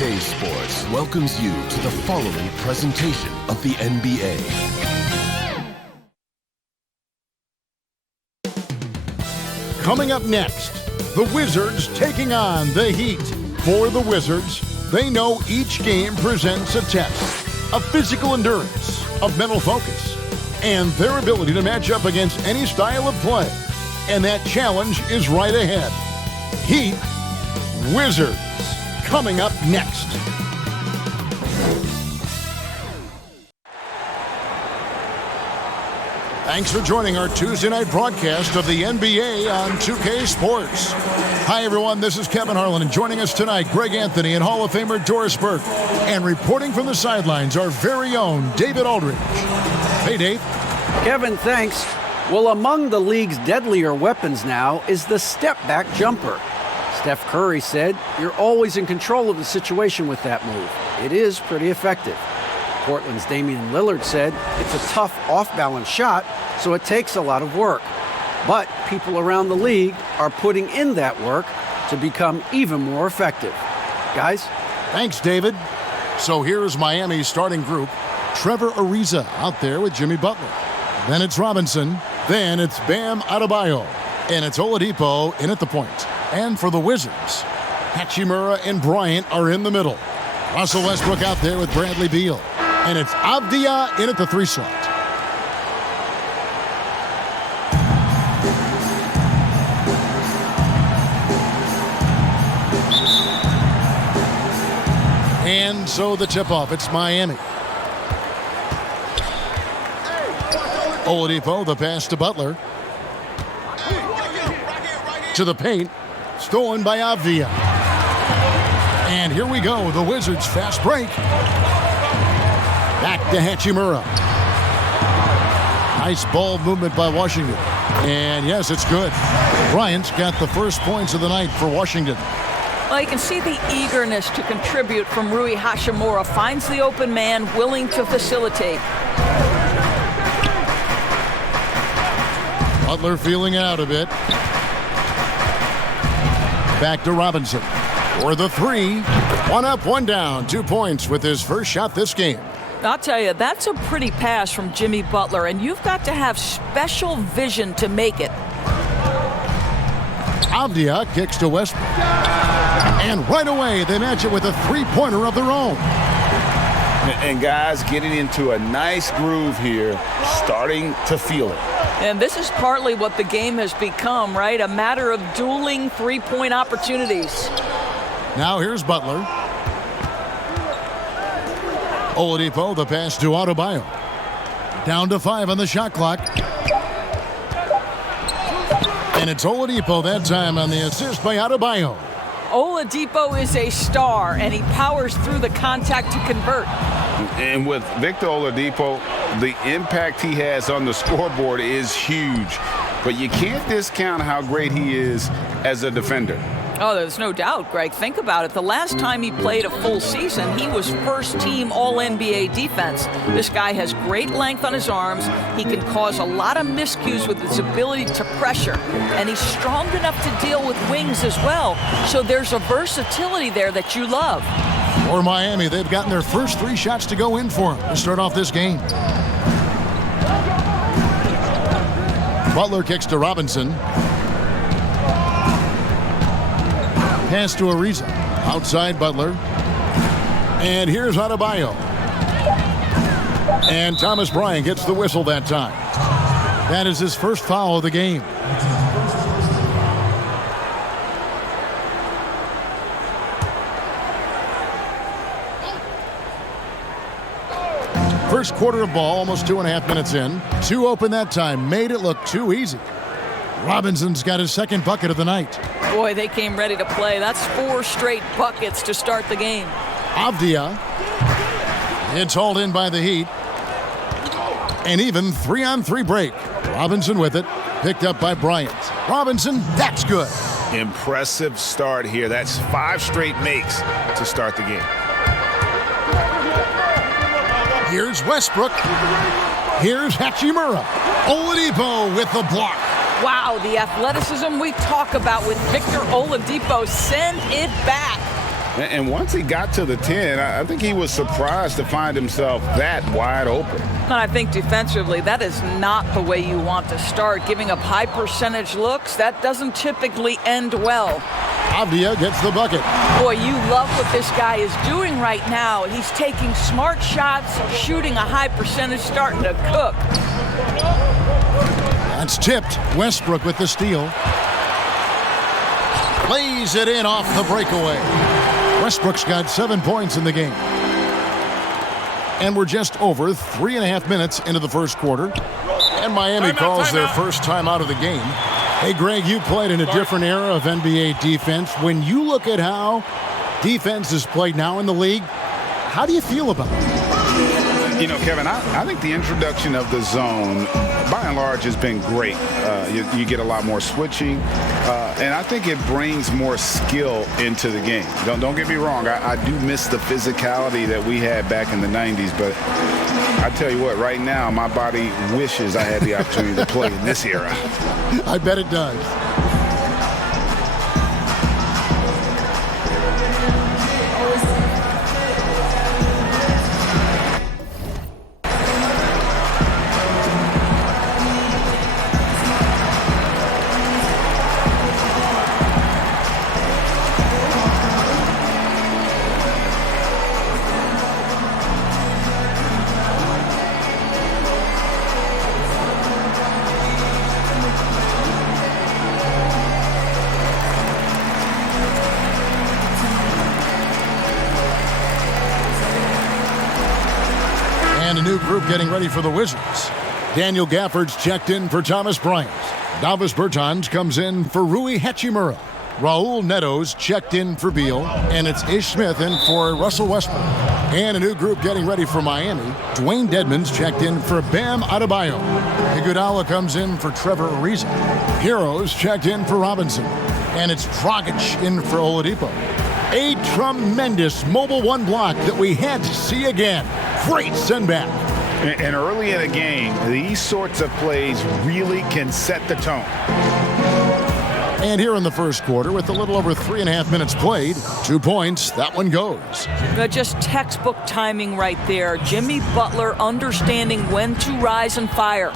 2K Sports welcomes you to the following presentation of the NBA. Coming up next, the Wizards taking on the Heat. For the Wizards, they know each game presents a test of physical endurance, of mental focus, and their ability to match up against any style of play. And that challenge is right ahead. Heat, Wizards, coming up next. Thanks for joining our Tuesday night broadcast of the NBA on 2K Sports. Hi, everyone. This is Kevin Harlan, and joining us tonight, Greg Anthony and Hall of Famer Doris Burke. And reporting from the sidelines, our very own David Aldridge. Hey, Dave. Kevin, thanks. Well, among the league's deadlier weapons now is the step-back jumper. Steph Curry said, "You're always in control of the situation with that move. It is pretty effective." Portland's Damian Lillard said, "It's a tough off-balance shot, so it takes a lot of work." But people around the league are putting in that work to become even more effective. Guys? Thanks, David. So here's Miami's starting group. Trevor Ariza out there with Jimmy Butler. Then it's Robinson. Then it's Bam Adebayo. And it's Oladipo in at the point. And for the Wizards, Hachimura and Bryant are in the middle. Russell Westbrook out there with Bradley Beal. And it's Avdia in at the 3 slot. And so the tip-off, it's Miami. Oladipo, the pass to Butler. To the paint, stolen by Avdia. And here we go, the Wizards fast break. Back to Hachimura. Nice ball movement by Washington. And yes, it's good. Bryant's got the first points of the night for Washington. Well, you can see the eagerness to contribute from Rui Hachimura. Finds the open man, willing to facilitate. Butler feeling it out a bit. Back to Robinson for the 3. 1 up, 1 down. 2 points with his first shot this game. I'll tell you, that's a pretty pass from Jimmy Butler, and you've got to have special vision to make it. Avdia kicks to Westbrook. And right away, they match it with a 3-pointer of their own. And guys getting into a nice groove here, starting to feel it. And this is partly what the game has become, right? A matter of dueling 3-point opportunities. Now here's Butler. Oladipo, the pass to Adebayo. Down to 5 on the shot clock. And it's Oladipo that time on the assist by Adebayo. Oladipo is a star, and he powers through the contact to convert. And with Victor Oladipo, the impact he has on the scoreboard is huge. But you can't discount how great he is as a defender. Oh, there's no doubt, Greg. Think about it. The last time he played a full season, he was first-team All-NBA defense. This guy has great length on his arms. He can cause a lot of miscues with his ability to pressure. And he's strong enough to deal with wings as well. So there's a versatility there that you love. For Miami, they've gotten their first 3 shots to go in for him to start off this game. Butler kicks to Robinson. Pass to Ariza. Outside Butler. And here's Adebayo. And Thomas Bryant gets the whistle that time. That is his first foul of the game. First quarter of ball, almost 2.5 minutes in. 2 open that time. Made it look too easy. Robinson's got his second bucket of the night. Boy, they came ready to play. That's 4 straight buckets to start the game. Avdia. It's hauled in by the Heat. And even 3-on-3 break. Robinson with it. Picked up by Bryant. Robinson, that's good. Impressive start here. That's 5 straight makes to start the game. Here's Westbrook. Here's Hachimura. Oladipo with the block. Wow, the athleticism we talk about with Victor Oladipo. Send it back. And once he got to the 10, I think he was surprised to find himself that wide open. And I think defensively, that is not the way you want to start. Giving up high percentage looks, that doesn't typically end well. Avdia gets the bucket. Boy, you love what this guy is doing right now. He's taking smart shots, shooting a high percentage, starting to cook. That's tipped. Westbrook with the steal. Plays it in off the breakaway. Westbrook's got 7 points in the game. And we're just over 3.5 minutes into the first quarter. And Miami calls their first time out of the game. Hey, Greg, you played in a different era of NBA defense. When you look at how defense is played now in the league, how do you feel about it? You know, Kevin, I think the introduction of the zone, by and large, has been great. You get a lot more switching, and I think it brings more skill into the game. Don't get me wrong, I do miss the physicality that we had back in the 90s, but I tell you what, right now, my body wishes I had the opportunity to play in this era. I bet it does. And a new group getting ready for the Wizards. Daniel Gafford's checked in for Thomas Bryant. Davis Bertans comes in for Rui Hachimura. Raul Neto's checked in for Beal. And it's Ish Smith in for Russell Westbrook. And a new group getting ready for Miami. Dwayne Dedmon's checked in for Bam Adebayo. Iguodala comes in for Trevor Ariza. Heroes checked in for Robinson. And it's Dragic in for Oladipo. A tremendous Mobile One block that we had to see again. Great send back. And early in a game, these sorts of plays really can set the tone. And here in the first quarter, with a little over 3.5 minutes played, 2 points, that one goes. Just textbook timing right there. Jimmy Butler understanding when to rise and fire.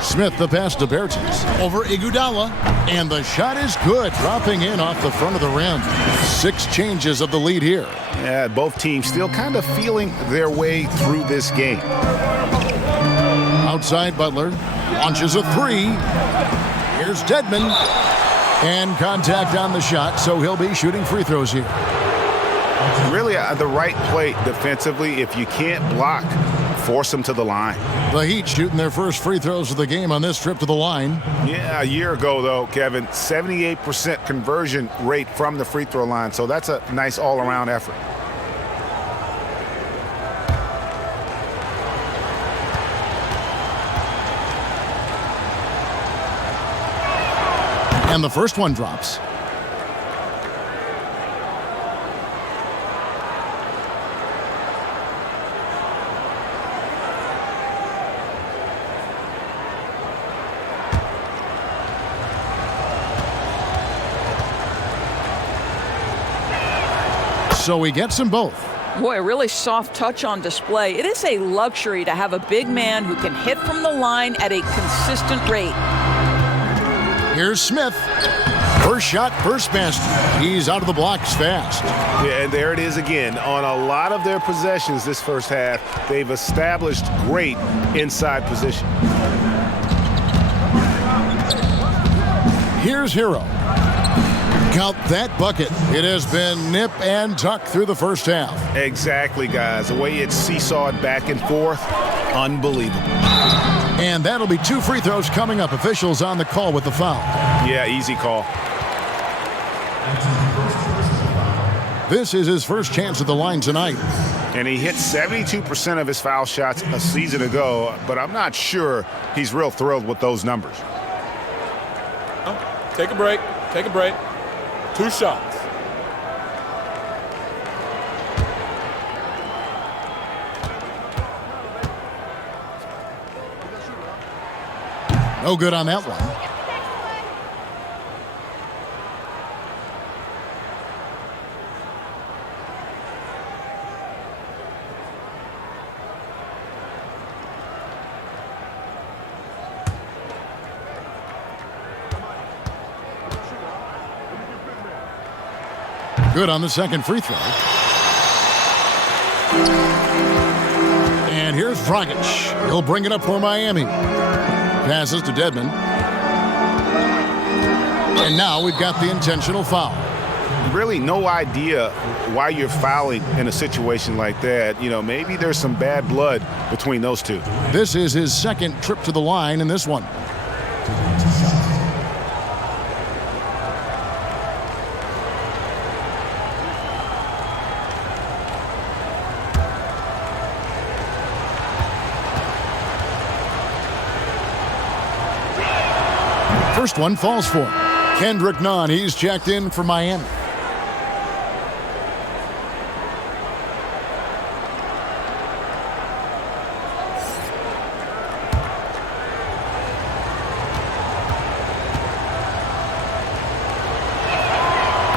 Smith the pass to Bertans over Iguodala, and the shot is good, dropping in off the front of the rim. 6 changes of the lead here. Yeah, both teams still kind of feeling their way through this game. Outside Butler, launches a 3. Here's Dedmon, and contact on the shot, so he'll be shooting free throws here. Really the right play defensively. If you can't block, force them to the line. The Heat shooting their first free throws of the game on this trip to the line. Yeah, a year ago, though, Kevin, 78% conversion rate from the free throw line. So that's a nice all-around effort. And the first one drops. So he gets them both. Boy, a really soft touch on display. It is a luxury to have a big man who can hit from the line at a consistent rate. Here's Smith. First shot, first basket. He's out of the blocks fast. Yeah, and there it is again. On a lot of their possessions this first half, they've established great inside position. Here's Hero. Count that bucket. It has been nip and tuck through the first half. Exactly, guys. The way it's seesawed back and forth, unbelievable. And that'll be 2 free throws coming up. Officials on the call with the foul. Yeah, easy call. This is his first chance at the line tonight. And he hit 72% of his foul shots a season ago, but I'm not sure he's real thrilled with those numbers. Take a break. Take a break. 2 shots. No good on that one. Good on the second free throw. And here's Dragic. He'll bring it up for Miami. Passes to Dedmon. And now we've got the intentional foul. Really no idea why you're fouling in a situation like that. You know, maybe there's some bad blood between those two. This is his second trip to the line in this one. First one falls for him. Kendrick Nunn, he's checked in for Miami.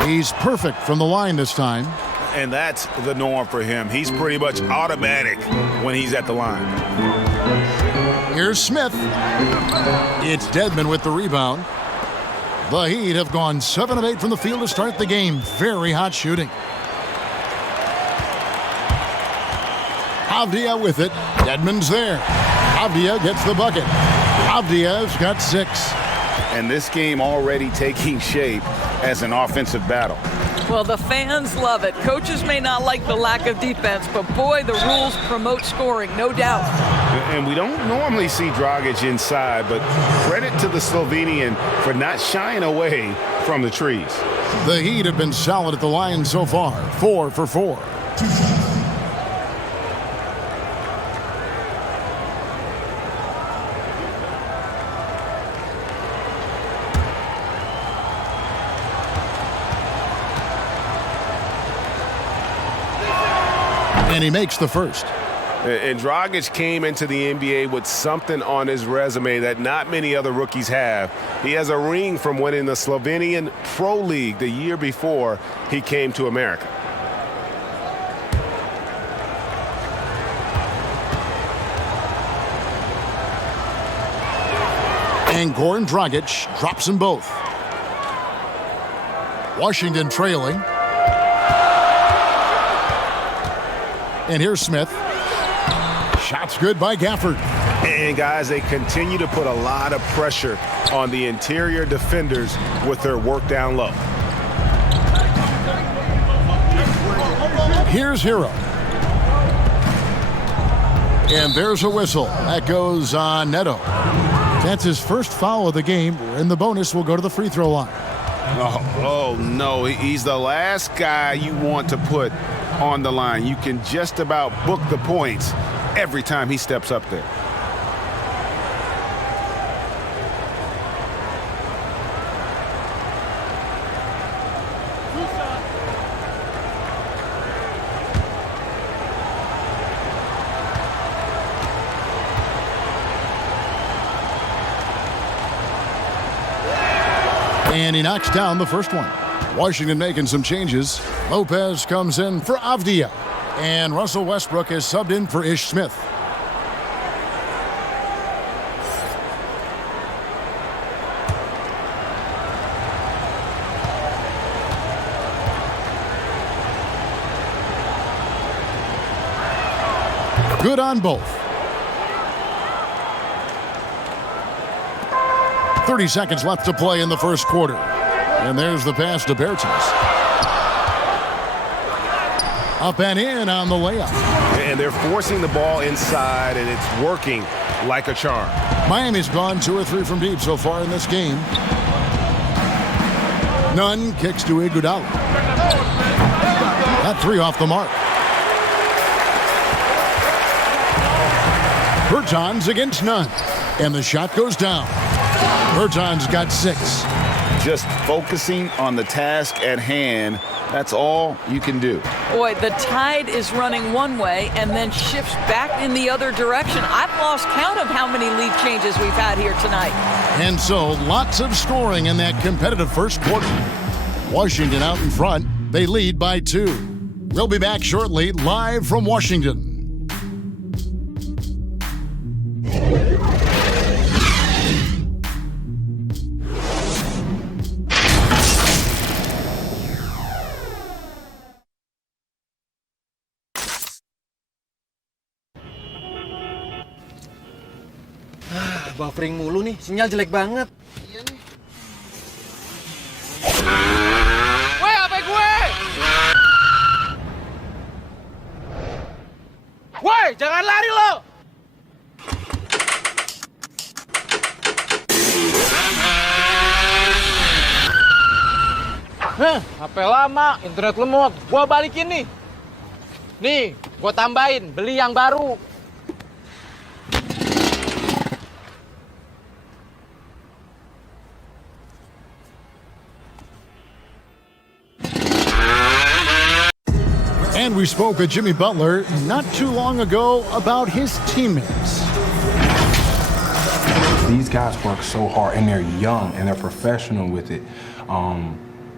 He's perfect from the line this time. And that's the norm for him. He's pretty much automatic when he's at the line. Here's Smith. It's Dedmon with the rebound. The Heat have gone 7 of 8 from the field to start the game. Very hot shooting. Avdia with it. Dedmon's there. Avdia gets the bucket. Avdia's got 6. And this game already taking shape as an offensive battle. Well, the fans love it. Coaches may not like the lack of defense, but boy, the rules promote scoring, no doubt. And we don't normally see Dragic inside, but credit to the Slovenian for not shying away from the trees. The Heat have been solid at the line so far. 4 for 4. And he makes the first. And Dragic came into the NBA with something on his resume that not many other rookies have. He has a ring from winning the Slovenian Pro League the year before he came to America. And Goran Dragic drops them both. Washington trailing. And here's Smith. Shots good by Gafford. And guys, they continue to put a lot of pressure on the interior defenders with their work down low. Here's Hero. And there's a whistle. That goes on Neto. That's his first foul of the game, and the bonus will go to the free throw line. Oh no, he's the last guy you want to put on the line. You can just about book the points every time he steps up there. And he knocks down the first one. Washington making some changes. Lopez comes in for Avdia. And Russell Westbrook is subbed in for Ish Smith. Good on both. 30 seconds left to play in the first quarter. And there's the pass to Bertans. Up and in on the layup. And they're forcing the ball inside, and it's working like a charm. Miami's gone 2 or 3 from deep so far in this game. Nunn kicks to Iguodala. That 3 off the mark. Bertans against Nunn. And the shot goes down. Bertans got 6. Just focusing on the task at hand. That's all you can do. Boy, the tide is running one way and then shifts back in the other direction. I've lost count of how many lead changes we've had here tonight. And so, lots of scoring in that competitive first quarter. Washington out in front. They lead by 2. We'll be back shortly, live from Washington. Buffering mulu nih, sinyal jelek banget. Woi, HP gue! Woi, jangan lari lo! HP lama, internet lemot. Gua balikin nih. Nih, gua tambahin, beli yang baru. And we spoke with Jimmy Butler not too long ago about his teammates. These guys work so hard, and they're young, and they're professional with it,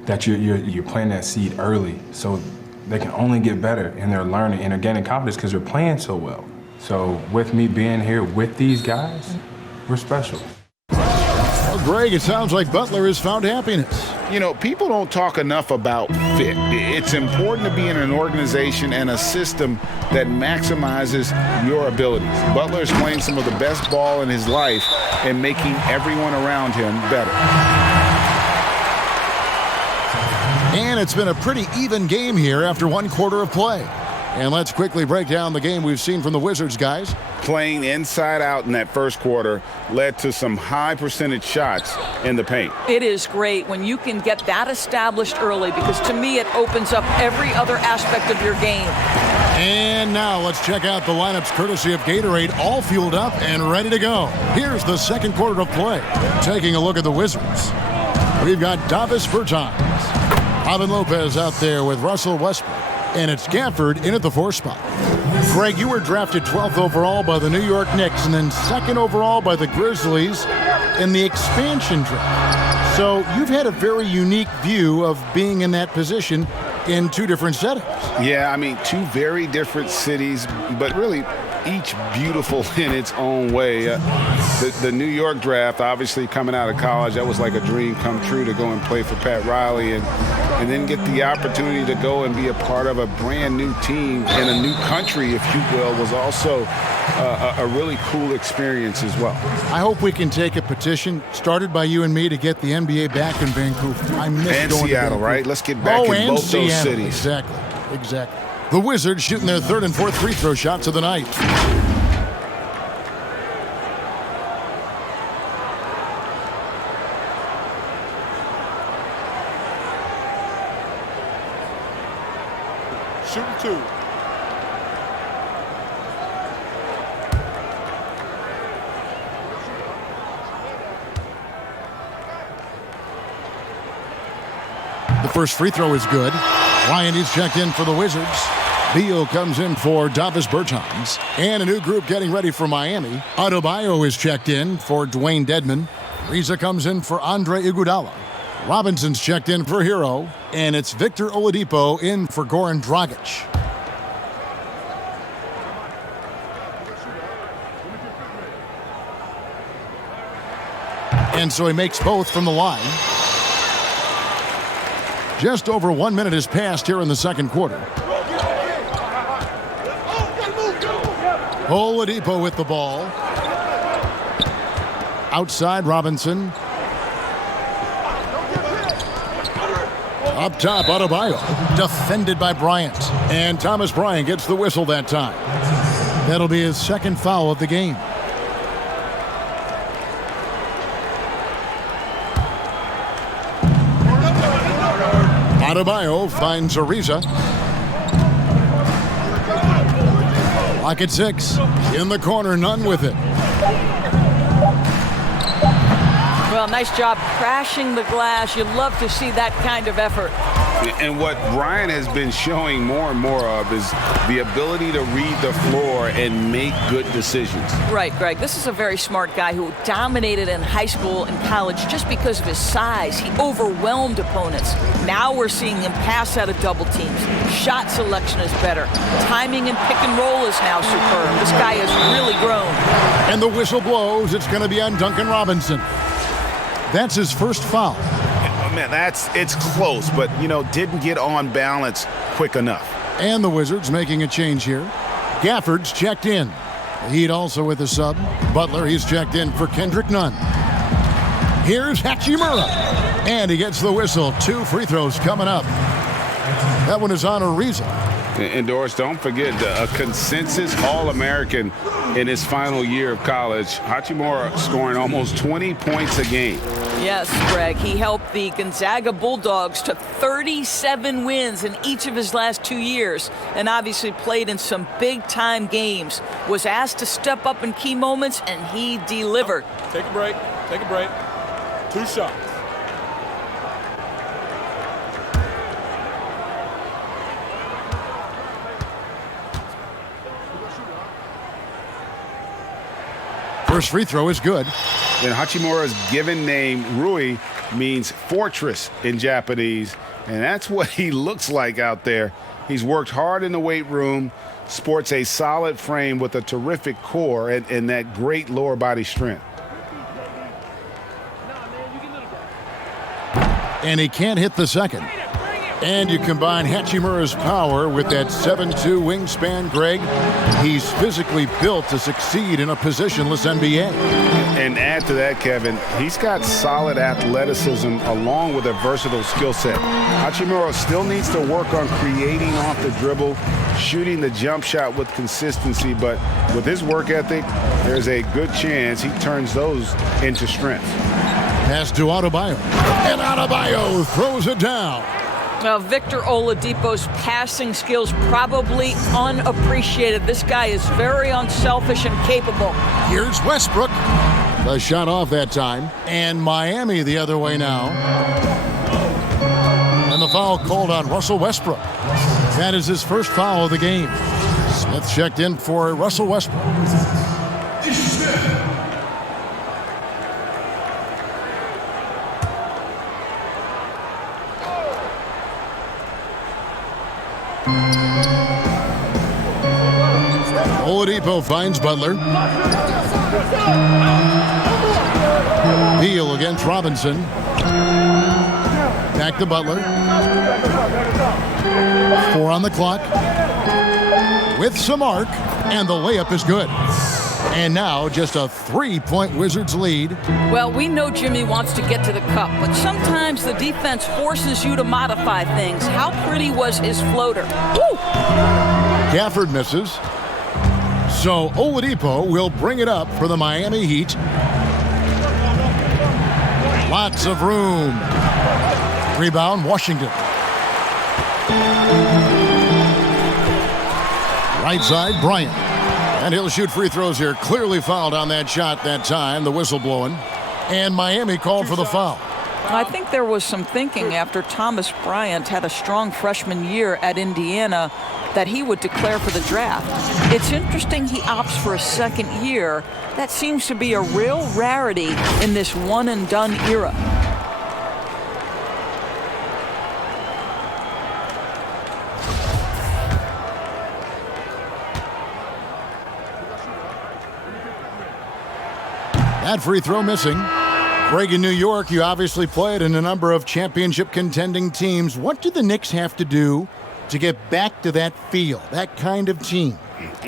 that you're planting that seed early, so they can only get better, and they're learning, and they're gaining confidence because they're playing so well. So with me being here with these guys, we're special. Well, Greg, it sounds like Butler has found happiness. You know, people don't talk enough about fit. It's important to be in an organization and a system that maximizes your abilities. Butler is playing some of the best ball in his life and making everyone around him better. And it's been a pretty even game here after one quarter of play. And let's quickly break down the game we've seen from the Wizards, guys. Playing inside out in that first quarter led to some high percentage shots in the paint. It is great when you can get that established early, because to me it opens up every other aspect of your game. And now let's check out the lineups courtesy of Gatorade, all fueled up and ready to go. Here's the second quarter of play. Taking a look at the Wizards. We've got Davis Bertans, Robin Lopez out there with Russell Westbrook. And it's Gafford in at the 4 spot. Greg, you were drafted 12th overall by the New York Knicks and then 2nd overall by the Grizzlies in the expansion draft. So you've had a very unique view of being in that position in 2 different settings. Yeah, I mean, 2 very different cities, but really each beautiful in its own way. The New York draft, obviously coming out of college, that was like a dream come true to go and play for Pat Riley and then get the opportunity to go and be a part of a brand new team in a new country, if you will, was also a really cool experience as well. I hope we can take a petition started by you and me to get the NBA back in Vancouver. I miss and going Seattle, to Vancouver. right? Let's get back in both Seattle. those cities. Exactly. The Wizards shooting their 3rd and 4th free throw shots of the night. Shooting 2. The first free throw is good. Ryan is checked in for the Wizards. Beal comes in for Davis Bertans. And a new group getting ready for Miami. Adebayo is checked in for Dwayne Dedmon. Riza comes in for Andre Iguodala. Robinson's checked in for Hero. And it's Victor Oladipo in for Goran Dragic. And so he makes both from the line. Just over 1 minute has passed here in the second quarter. Oladipo with the ball. Outside, Robinson. Up top, Adebayo. Defended by Bryant. And Thomas Bryant gets the whistle that time. That'll be his 2nd foul of the game. Adebayo finds Ariza. Lock at 6. In the corner, none with it. Well, nice job crashing the glass. You love to see that kind of effort. And what Brian has been showing more and more of is the ability to read the floor and make good decisions. Right, Greg. This is a very smart guy who dominated in high school and college just because of his size. He overwhelmed opponents. Now we're seeing him pass out of double teams. Shot selection is better. Timing and pick and roll is now superb. This guy has really grown. And the whistle blows. It's going to be on Duncan Robinson. That's his first foul. Man, it's close, but, didn't get on balance quick enough. And the Wizards making a change here. Gafford's checked in. Heat also with the sub. Butler, he's checked in for Kendrick Nunn. Here's Hachimura. And he gets the whistle. 2 free throws coming up. That one is on Ariza. And Doris, don't forget a consensus All-American in his final year of college. Hachimura scoring almost 20 points a game. Yes, Greg. He helped the Gonzaga Bulldogs to 37 wins in each of his last 2 years, and obviously played in some big-time games. Was asked to step up in key moments, and he delivered. Take a break. Take a break. 2 shots. First free throw is good. And Hachimura's given name, Rui, means fortress in Japanese. And that's what he looks like out there. He's worked hard in the weight room, sports a solid frame with a terrific core and that great lower body strength. And he can't hit the second. And you combine Hachimura's power with that 7'2" wingspan, Greg. He's physically built to succeed in a positionless NBA. And add to that, Kevin, he's got solid athleticism along with a versatile skill set. Hachimura still needs to work on creating off the dribble, shooting the jump shot with consistency, but with his work ethic, there's a good chance he turns those into strength. Pass to Adebayo. And Adebayo throws it down. Well, Victor Oladipo's passing skills probably unappreciated. This guy is very unselfish and capable. Here's Westbrook. The shot off that time. And Miami the other way now. And the foul called on Russell Westbrook. That is his first foul of the game. Smith checked in for Russell Westbrook. Oladipo finds Butler. Beal against Robinson. Back to Butler. 4 on the clock. With some arc, and the layup is good. And now just a 3-point Wizards lead. Well, we know Jimmy wants to get to the cup, but sometimes the defense forces you to modify things. How pretty was his floater? Woo! Gafford misses. So Oladipo will bring it up for the Miami Heat. Lots of room. Rebound, Washington. Right side, Bryant. And he'll shoot free throws here. Clearly fouled on that shot that time. The whistle blowing. And Miami called for the foul. I think there was some thinking after Thomas Bryant had a strong freshman year at Indiana that he would declare for the draft. It's interesting he opts for a second year. That seems to be a real rarity in this one-and-done era. That free throw missing. Greg, in New York, you obviously played in a number of championship contending teams. What do the Knicks have to do to get back to that feel, that kind of team?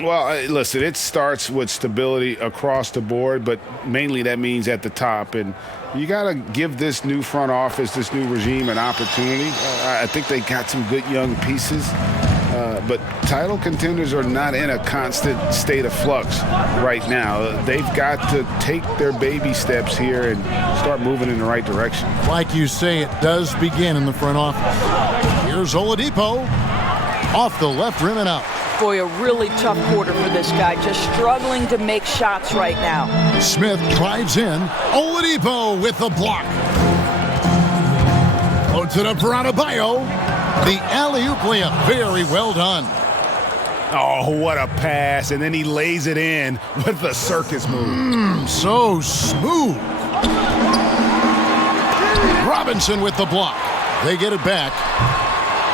Well, listen, it starts with stability across the board, but mainly that means at the top. And you got to give this new front office, this new regime, an opportunity. I think they got some good young pieces. But title contenders are not in a constant state of flux right now. They've got to take their baby steps here and start moving in the right direction. Like you say, it does begin in the front office. Here's Oladipo. Off the left rim and out. Boy, a really tough quarter for this guy. Just struggling to make shots right now. Smith drives in. Oladipo with the block. Puts it up for Adebayo. The alley-oop layup, very well done. Oh, what a pass. And then he lays it in with the circus move. So smooth. Robinson with the block. They get it back.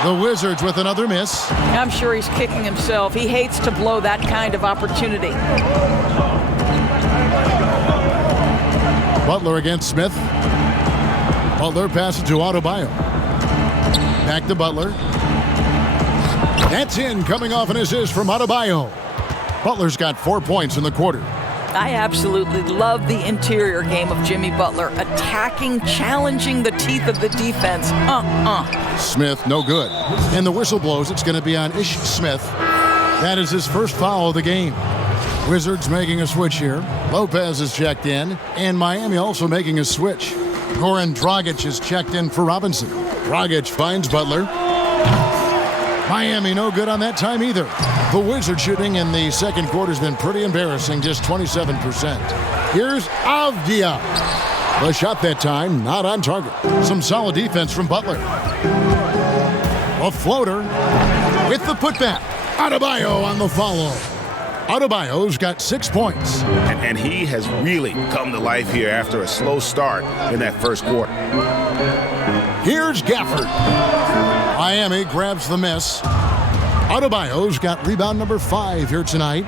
The Wizards with another miss. I'm sure he's kicking himself. He hates to blow that kind of opportunity. Butler against Smith. Butler passes to Adebayo. Back to Butler. That's in, coming off an assist from Adebayo. Butler's got 4 points in the quarter. I absolutely love the interior game of Jimmy Butler, attacking, challenging the teeth of the defense. Smith, no good. And the whistle blows. It's going to be on Ish Smith. That is his first foul of the game. Wizards making a switch here. Lopez is checked in, and Miami also making a switch. Goran Dragic is checked in for Robinson. Dragic finds Butler. Miami no good on that time either. The Wizard shooting in the second quarter has been pretty embarrassing, just 27%. Here's Avdia. The shot that time, not on target. Some solid defense from Butler. A floater with the putback. Adebayo on the follow. Adebayo's got 6 points. And he has really come to life here after a slow start in that first quarter. Here's Gafford. Miami grabs the miss. Adebayo's got rebound number 5 here tonight.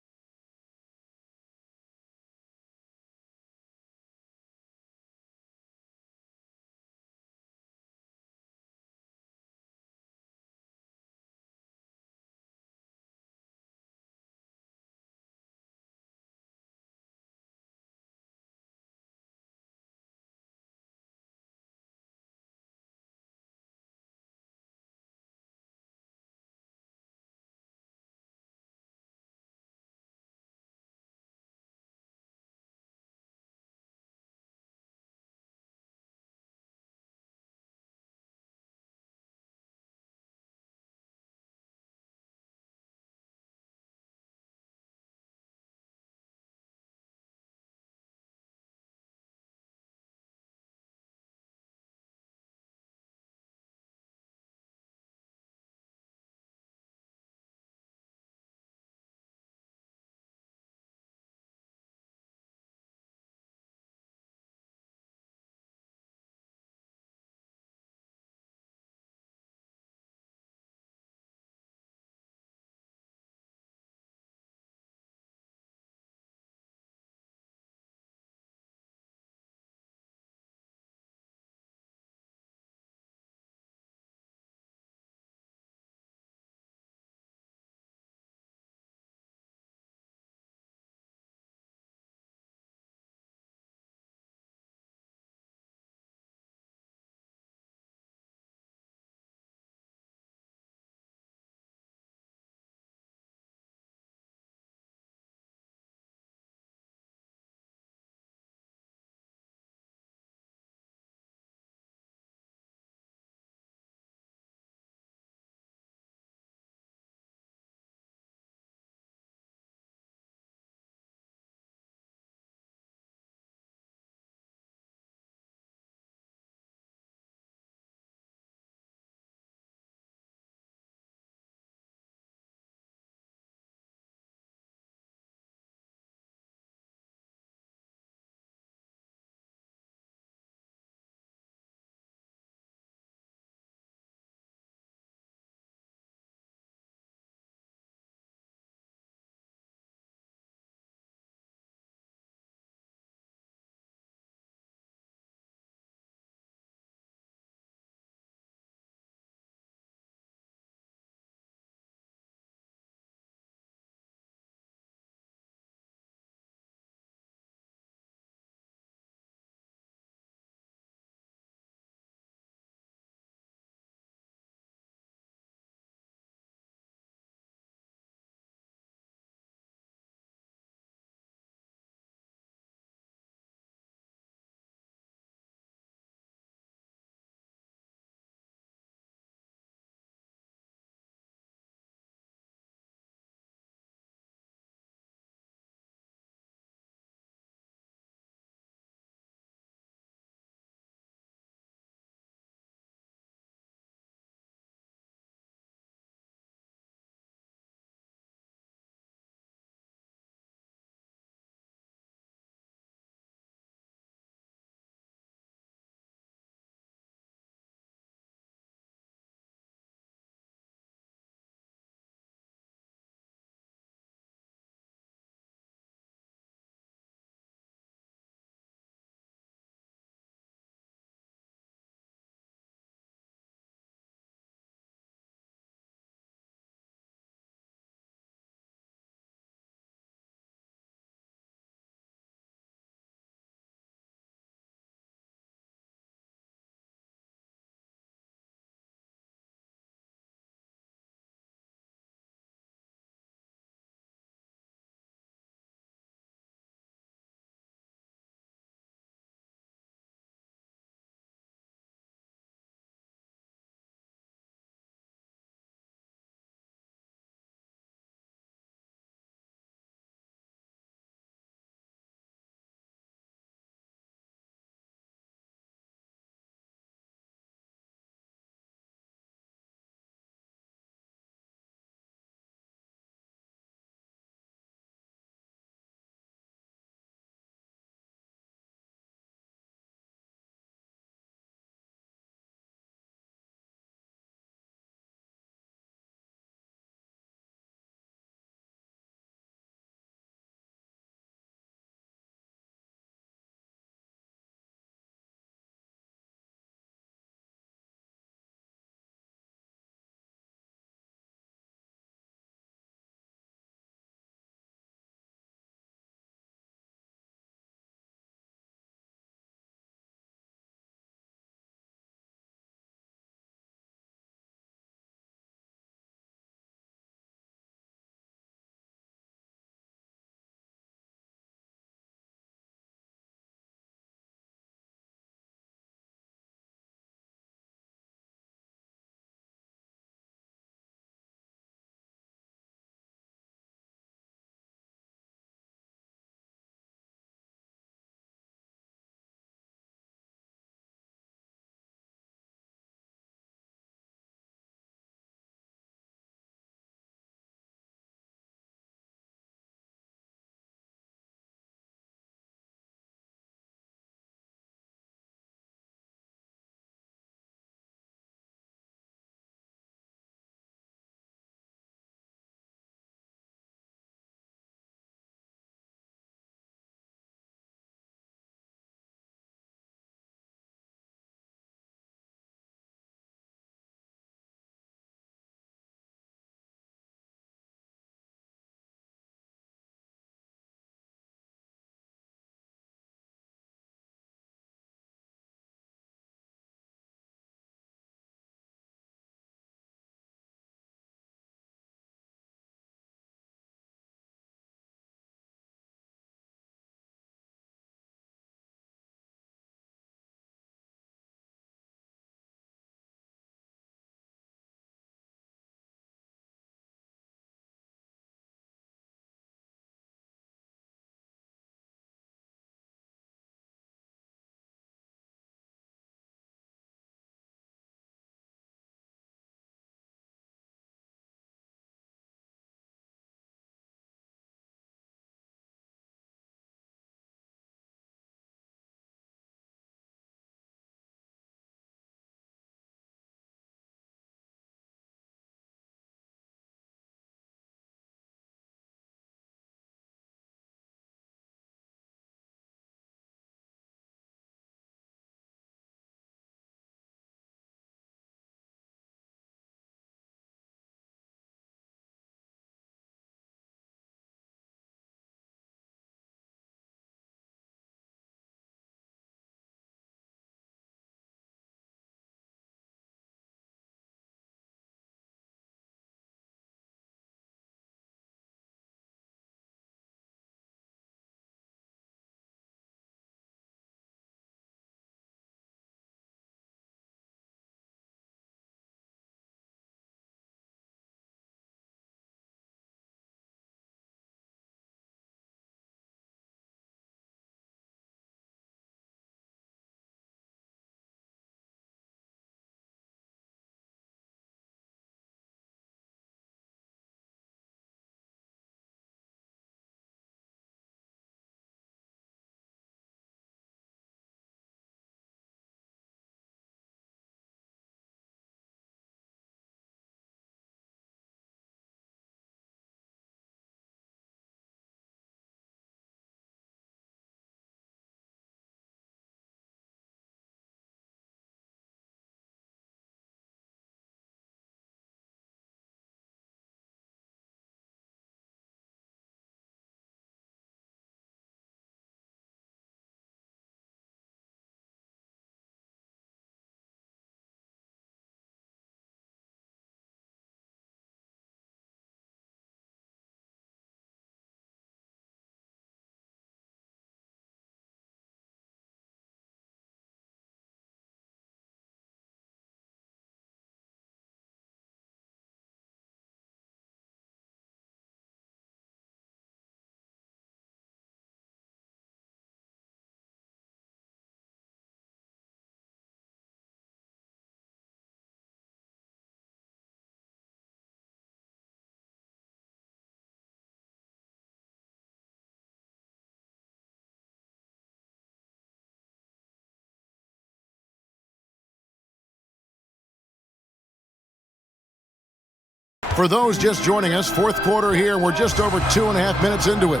For those just joining us, fourth quarter here. We're just over 2.5 minutes into it.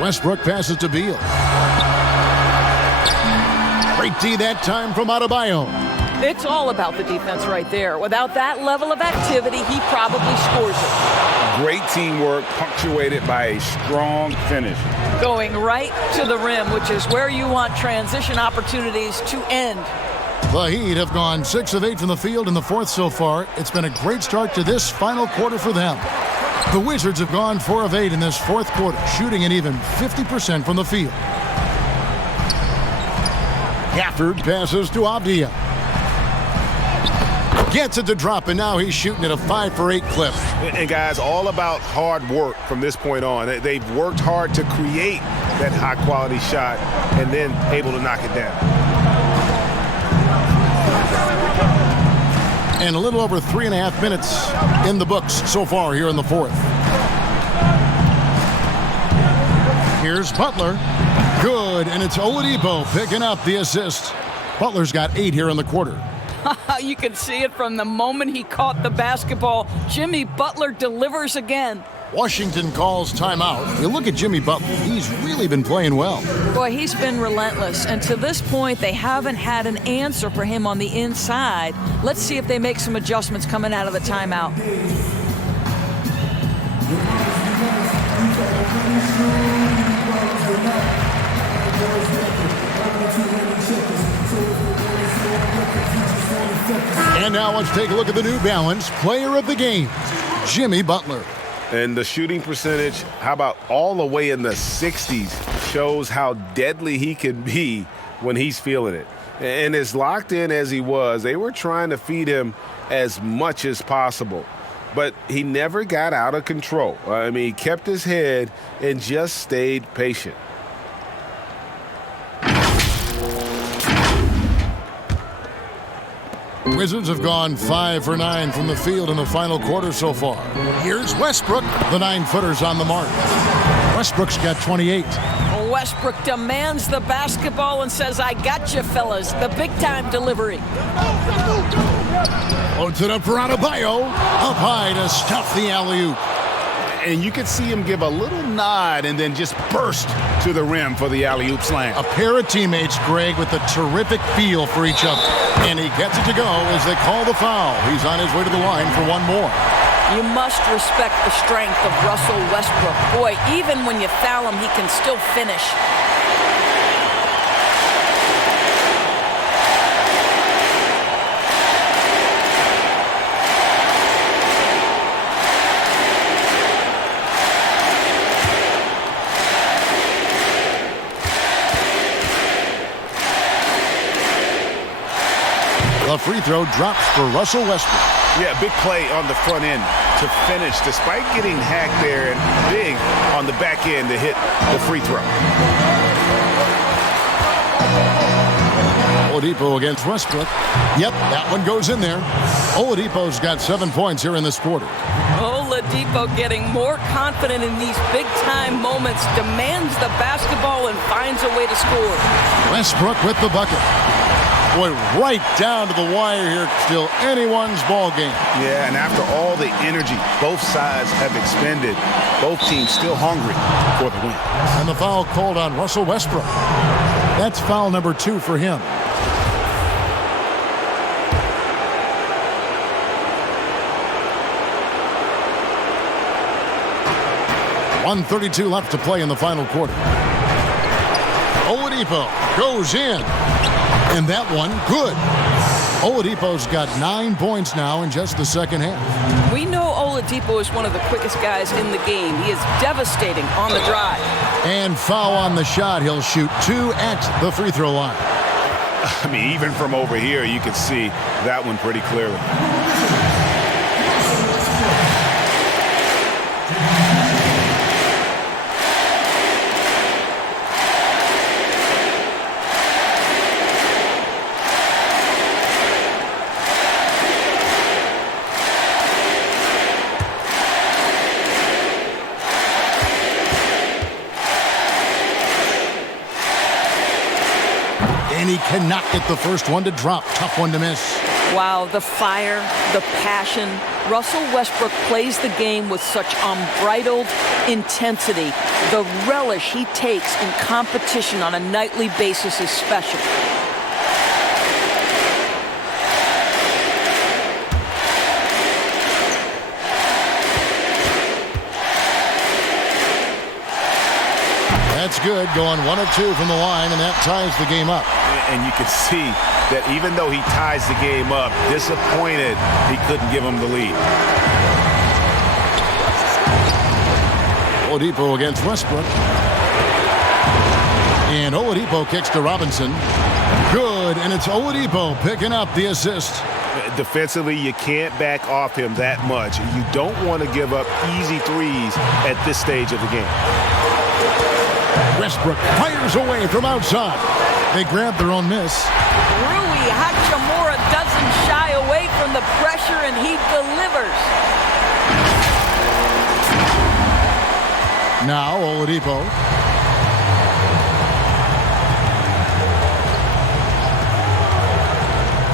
Westbrook passes to Beal. Great D that time from Adebayo. It's all about the defense right there. Without that level of activity, he probably scores it. Great teamwork punctuated by a strong finish. Going right to the rim, which is where you want transition opportunities to end. The Heat have gone 6 of 8 from the field in the fourth so far. It's been a great start to this final quarter for them. The Wizards have gone 4 of 8 in this fourth quarter, shooting an even 50% from the field. Gafford passes to Avdia. Gets it to drop, and now he's shooting at a 5 for 8 clip. And guys, all about hard work from this point on. They've worked hard to create that high-quality shot and then able to knock it down. And a little over 3.5 minutes in the books so far here in the fourth. Here's Butler. Good, and it's Oladipo picking up the assist. Butler's got 8 here in the quarter. You can see it from the moment he caught the basketball. Jimmy Butler delivers again. Washington calls timeout. You look at Jimmy Butler. He's really been playing well. Boy, he's been relentless. And to this point, they haven't had an answer for him on the inside. Let's see if they make some adjustments coming out of the timeout. And now let's take a look at the New Balance player of the game, Jimmy Butler. And the shooting percentage, how about all the way in the 60s, shows how deadly he can be when he's feeling it. And as locked in as he was, they were trying to feed him as much as possible. But he never got out of control. I mean, he kept his head and just stayed patient. Wizards have gone 5 for 9 from the field in the final quarter so far. Here's Westbrook. The 9-footer's on the mark. Westbrook's got 28. Westbrook demands the basketball and says, I got you, fellas. The big-time delivery. Loads it up for Adebayo. Up high to stuff the alley-oop. And you could see him give a little nod and then just burst to the rim for the alley-oop slam. A pair of teammates, Greg, with a terrific feel for each other. And he gets it to go as they call the foul. He's on his way to the line for one more. You must respect the strength of Russell Westbrook. Boy, even when you foul him, he can still finish. The free throw drops for Russell Westbrook. Yeah, big play on the front end to finish, despite getting hacked there, and big on the back end to hit the free throw. Oladipo against Westbrook. Yep, that one goes in there. Oladipo's got 7 points here in this quarter. Oladipo getting more confident in these big-time moments, demands the basketball and finds a way to score. Westbrook with the bucket. Boy, right down to the wire here. Still anyone's ball game. Yeah, and after all the energy both sides have expended, both teams still hungry for the win. And the foul called on Russell Westbrook. That's foul number 2 for him. .132 left to play in the final quarter. Oladipo goes in. And that one, good. Oladipo's got 9 points now in just the second half. We know Oladipo is one of the quickest guys in the game. He is devastating on the drive. And foul on the shot. He'll shoot 2 at the free throw line. I mean, even from over here, you can see that one pretty clearly. And he cannot get the first one to drop. Tough one to miss. Wow, the fire, the passion, Russell Westbrook plays the game with such unbridled intensity. The relish he takes in competition on a nightly basis is special. That's good, going 1 of 2 from the line, and that ties the game up. And you can see that even though he ties the game up, disappointed he couldn't give him the lead. Oladipo against Westbrook. And Oladipo kicks to Robinson. Good, and it's Oladipo picking up the assist. Defensively, you can't back off him that much. You don't want to give up easy threes at this stage of the game. Westbrook fires away from outside. They grab their own miss. Rui Hachimura doesn't shy away from the pressure, and he delivers. Now Oladipo.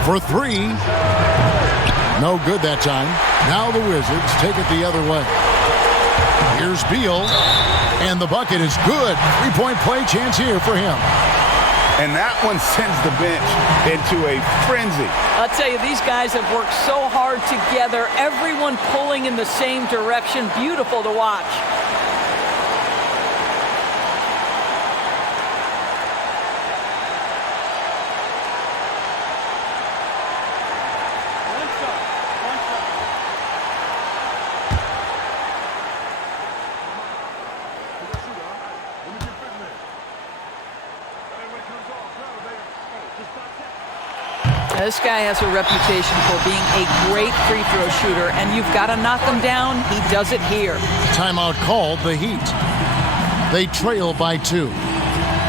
For 3. No good that time. Now the Wizards take it the other way. Here's Beal. And the bucket is good. 3-point play chance here for him. And that one sends the bench into a frenzy. I'll tell you, these guys have worked so hard together. Everyone pulling in the same direction. Beautiful to watch. This guy has a reputation for being a great free throw shooter, and you've got to knock him down. He does it here. Timeout called, the Heat. They trail by 2.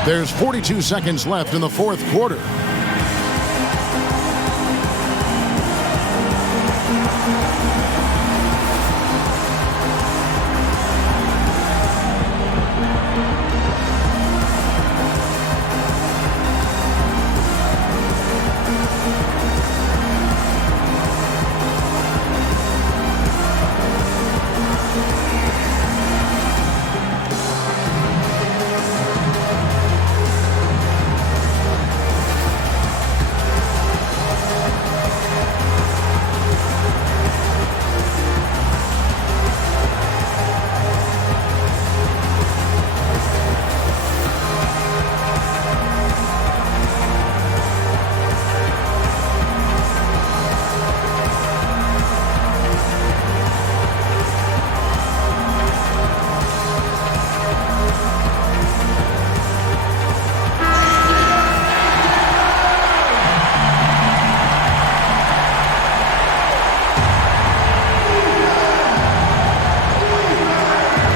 There's 42 seconds left in the 4th quarter.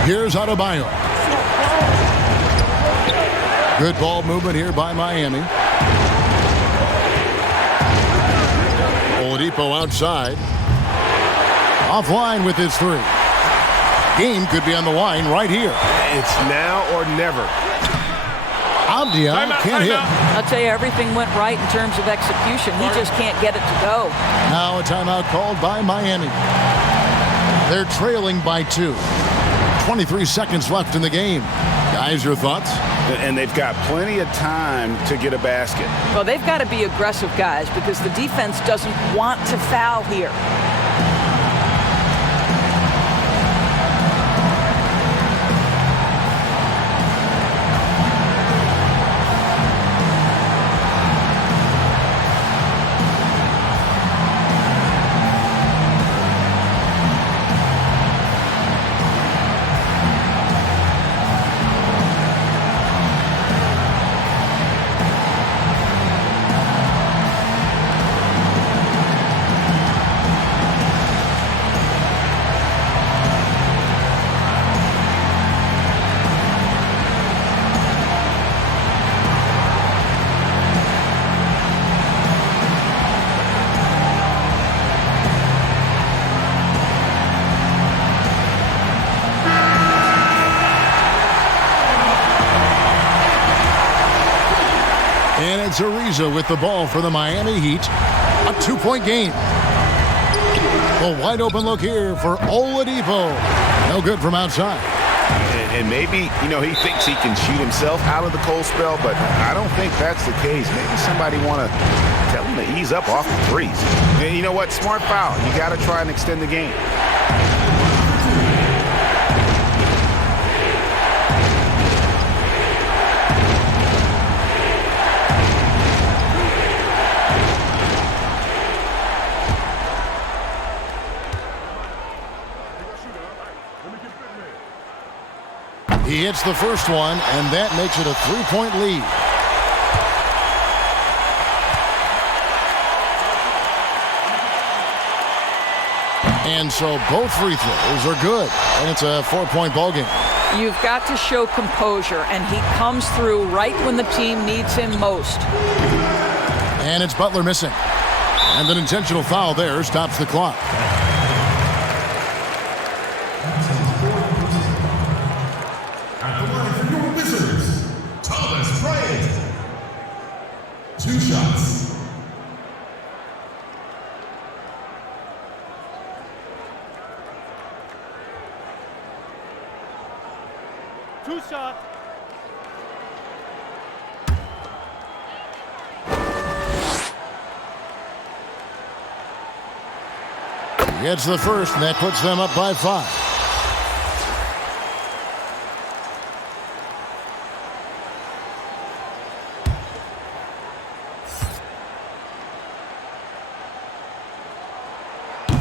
Here's Adebayo. Good ball movement here by Miami. Oladipo outside. Offline with his 3. Game could be on the line right here. It's now or never. Abdia can't hit. I'll tell you, everything went right in terms of execution. He just can't get it to go. Now a timeout called by Miami. They're trailing by 2. 23 seconds left in the game. Guys, your thoughts? And they've got plenty of time to get a basket. Well, they've got to be aggressive, guys, because the defense doesn't want to foul here. And it's Ariza with the ball for the Miami Heat. A 2-point game. A wide open look here for Oladipo. No good from outside. And maybe, he thinks he can shoot himself out of the cold spell, but I don't think that's the case. Maybe somebody want to tell him to ease up off the threes. And you know what? Smart foul. You got to try and extend the game. He hits the first one, and that makes it a 3-point lead. And so both free throws are good, and it's a 4-point ball game. You've got to show composure, and he comes through right when the team needs him most. And it's Butler missing. And an intentional foul there stops the clock. Two shots. Two shots. He gets the first, and that puts them up by 5.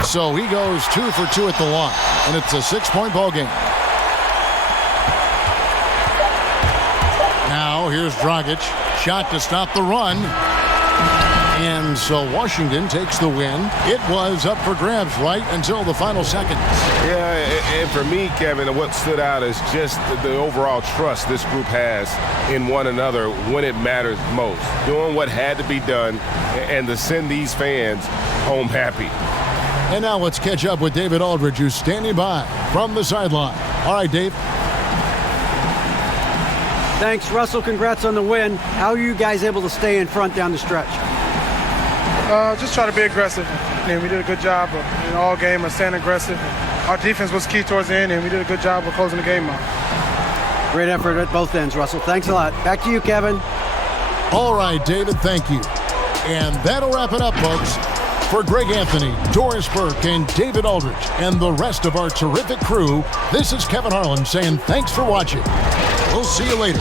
So he goes 2 for 2 at the line, and it's a 6-point ball game. Now here's Dragic, shot to stop the run. And so Washington takes the win. It was up for grabs right until the final seconds. Yeah, and for me, Kevin, what stood out is just the overall trust this group has in one another when it matters most. Doing what had to be done and to send these fans home happy. And now let's catch up with David Aldridge, who's standing by from the sideline. All right, Dave. Thanks, Russell. Congrats on the win. How are you guys able to stay in front down the stretch? Just try to be aggressive. And we did a good job in all game of staying aggressive. Our defense was key towards the end, and we did a good job of closing the game out. Great effort at both ends, Russell. Thanks a lot. Back to you, Kevin. All right, David, thank you. And that'll wrap it up, folks. For Greg Anthony, Doris Burke, and David Aldridge, and the rest of our terrific crew, this is Kevin Harlan saying thanks for watching. We'll see you later.